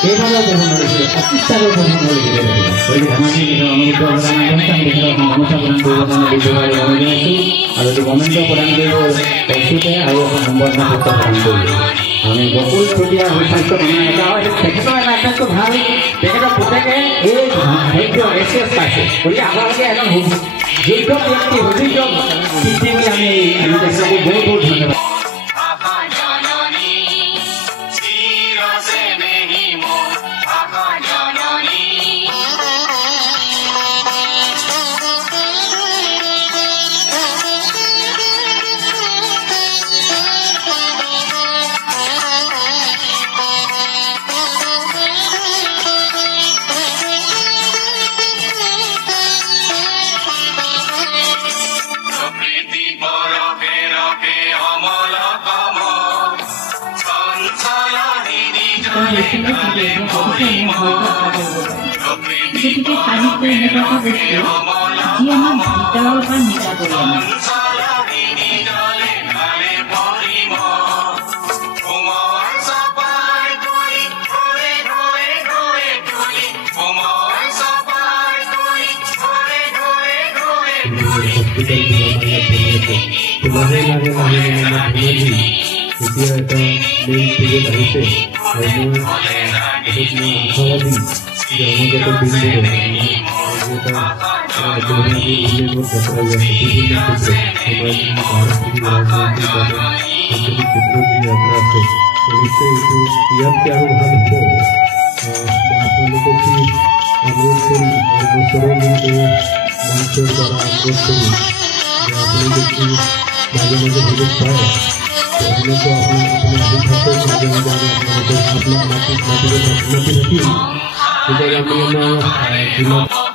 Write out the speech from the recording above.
এইভাবে গ্ৰহণ কৰেছিল অতিষ্ঠাৰে গ্ৰহণ কৰেছিল ওই ধৰ্মটি অনুভূত অবদান গামোচা প্ৰদান আৰু কমেণ্ট প্ৰদান কৰিব পশুতে আৰু সম্বৰ্ধনা পত্ৰ প্ৰদান কৰিব আমি বকুল চুতীয়া স্বাস্থ্য মানুহ এটা হয় তেখেতৰ এটা আটাইতকৈ ভাল তেখেতৰ পুতেকে এই হেৰিটো এক্সেছ পাইছে গতিকে আপোনালোকে এজন যোগ্য ব্যক্তি অভিজ্ঞ শিল্পী বুলি আমি তেখেতকো বহুত বহুত ধন্যবাদ গতিকে সাহিত্য এনেকুৱা এটা বস্তু যি আমাক ভিতৰৰ পৰা নিকা কৰি আনে এতিয়া এটা মেইন পেজত আহিছে আৰু মই আশাবাদী যে আমাক এটা দিন দিব এটা দৈনন্দিন উল্লেখত দেখা যায় বিভিন্ন ক্ষেত্ৰত সামাজিক আৰ্থিক ৰাজনৈতিক আন্তৰিক ক্ষেত্ৰত যি যাত্ৰা আছে নিশ্চয় এইটো ইয়াতকৈ আৰু ভাল হ'ব মই আপোনালোকক কি অনুৰোধ কৰিম আৰু সৰলভাৱে মঞ্চৰ দ্বাৰা অনুৰোধ কৰিম যে আপোনালোকে কি মাজে মাজে সুযোগ পায় तो अपने अभिभाषक माध्यम द्वारा अपना माटी माटी माटी